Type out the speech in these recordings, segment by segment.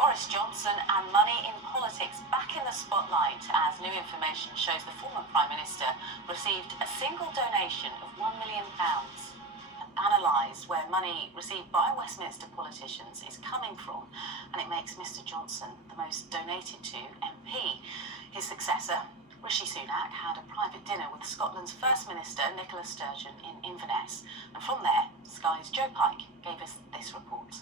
Boris Johnson and money in politics back in the spotlight as new information shows the former Prime Minister received a single donation of £1 million and analysed where money received by Westminster politicians is coming from, and it makes Mr Johnson the most donated to MP. His successor, Rishi Sunak, had a private dinner with Scotland's First Minister Nicola Sturgeon in Inverness, and from there, Sky's Joe Pike gave us this report.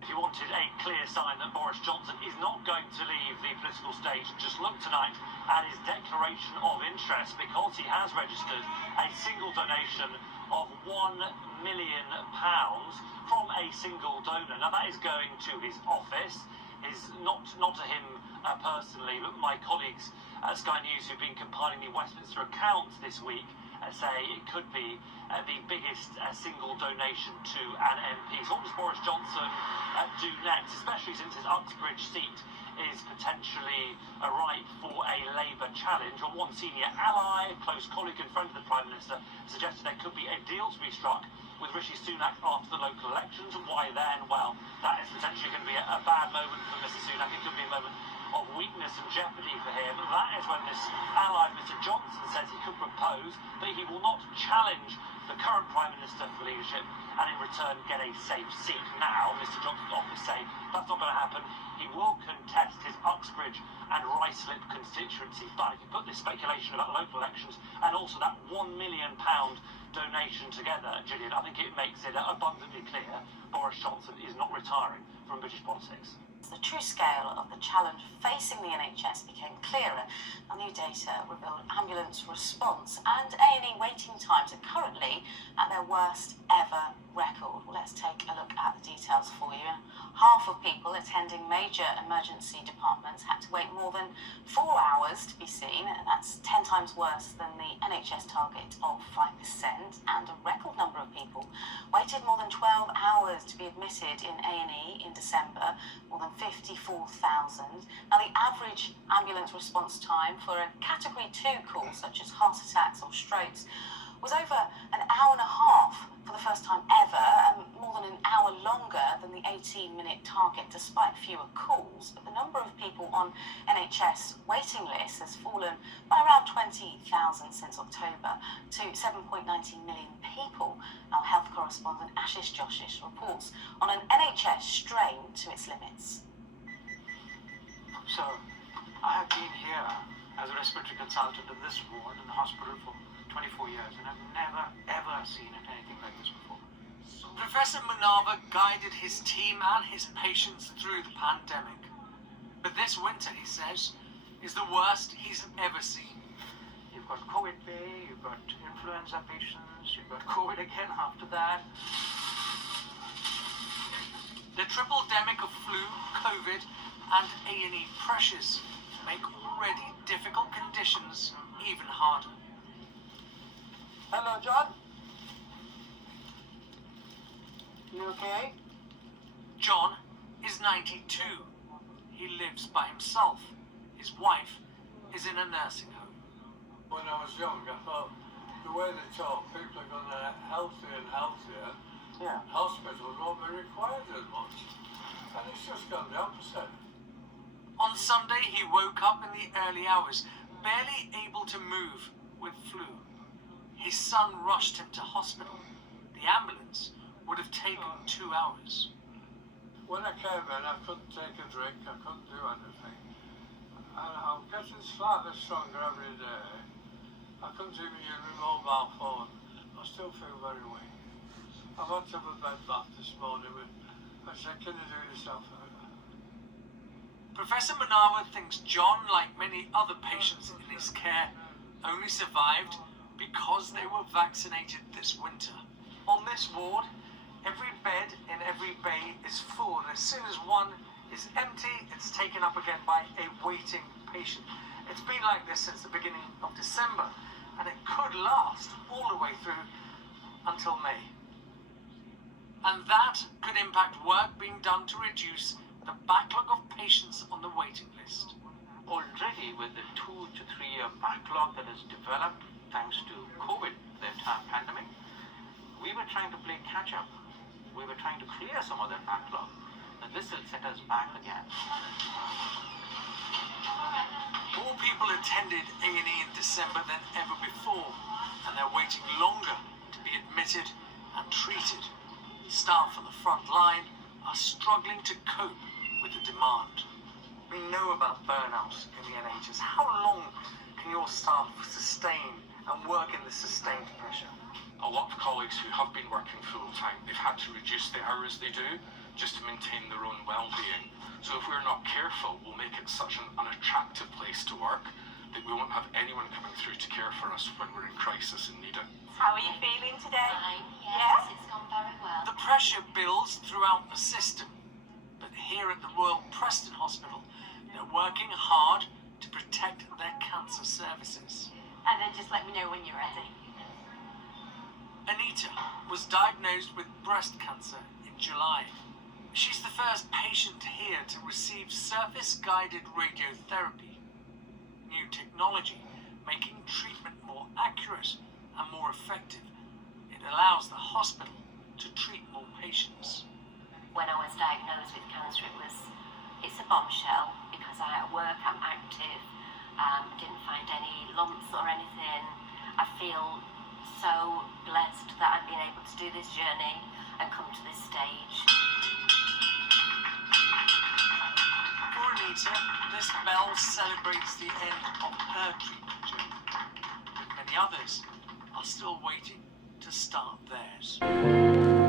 He wanted a clear sign that Boris Johnson is not going to leave the political stage. Just look tonight at his declaration of interest, because he has registered a single donation of £1 million from a single donor. Now that is going to his office, is not to him personally, but my colleagues at Sky News who've been compiling the Westminster accounts this week say it could be the biggest single donation to an MP. So what does Boris Johnson do next, especially since his Uxbridge seat is potentially ripe for a Labour challenge? Well, one senior ally, close colleague and friend of the Prime Minister, suggested there could be a deal to be struck with Rishi Sunak after the local elections. And why then? Well, that is potentially going to be a bad moment for Mr Sunak. It could be a moment of weakness and jeopardy for him. That is when this ally, Mr Johnson, says he could propose that he will not challenge the current Prime Minister for leadership and in return get a safe seat. Now, Mr Johnson's office say that's not going to happen. He will contest his Uxbridge and Ruislip constituency. But if you put this speculation about local elections and also that £1 million donation together, Gillian, I think it makes it abundantly clear Boris Johnson is not retiring from British politics. The true scale of the challenge facing the NHS became clearer. And new data revealed ambulance response and A&E waiting times are currently at their worst ever record. Well, let's take a look at the details for you. Half of people attending major emergency departments had to wait more than 4 hours to be seen. That's 10 times worse than the NHS target of 5%. And a record number of people waited more than 12 hours to be admitted in A&E in December, more than 54,000. Now, the average ambulance response time for a Category 2 call, such as heart attacks or strokes, was over an hour and a half for the first time ever, and more than an hour longer than the 18-minute target, despite fewer calls. But the number of people on NHS waiting lists has fallen by around 20,000 since October to 7.19 million people. Our health correspondent Ashish Joshish reports on an NHS strained to its limits. So, I have been here as a respiratory consultant in this ward in the hospital for 24 years, and I've never, ever seen anything like this before. Professor Munava guided his team and his patients through the pandemic. But this winter, he says, is the worst he's ever seen. You've got COVID pay, you've got influenza patients, you've got COVID again after that. The triple-demic of flu, COVID, and A&E pressures make already difficult conditions even harder. Hello, John. You okay? John is 92. He lives by himself. His wife is in a nursing home. When I was young, I thought the way they talk, people are getting healthier and healthier. Yeah. Hospitals won't be required as much. And it's just gone the opposite. On Sunday, he woke up in the early hours, barely able to move with flu. His son rushed him to hospital. The ambulance would have taken 2 hours. When I came in, I couldn't take a drink, I couldn't do anything. And I'm getting slightly stronger every day. I couldn't even use my mobile phone. I still feel very weak. I've had to have a bed bath this morning. I said, can you do yourself? Professor Munava thinks John, like many other patients in his care, only survived because they were vaccinated this winter. On this ward, every bed in every bay is full, and as soon as one is empty, it's taken up again by a waiting patient. It's been like this since the beginning of December, and it could last all the way through until May. And that could impact work being done to reduce the backlog of patients on the waiting list. Already with the 2 to 3 year backlog that has developed thanks to COVID, the entire pandemic, we were trying to play catch up. We were trying to clear some of that backlog. And this will set us back again. More people attended A&E in December than ever before, and they're waiting longer to be admitted and treated. Staff on the front line are struggling to cope with the demand. We know about burnout in the NHS. How long can your staff sustain and work in this sustained pressure? A lot of colleagues who have been working full-time, they've had to reduce the hours they do just to maintain their own well-being. So if we're not careful, we'll make it such an unattractive place to work that we won't have anyone coming through to care for us when we're in crisis and need it. How are you feeling today? Fine, yes, it's gone very well. The pressure builds throughout the system, but here at the Royal Preston Hospital, they're working hard to protect their cancer services. And then just let me know when you're ready. Anita was diagnosed with breast cancer in July. She's the first patient here to receive surface-guided radiotherapy. New technology making treatment more accurate and more effective. It allows the hospital to treat more patients. When I was diagnosed with cancer, it's a bombshell because at work I'm active, didn't find any lumps or anything. I feel so blessed that I've been able to do this journey and come to this stage. For Anita, this bell celebrates the end of her treatment journey, but many others are still waiting to start theirs.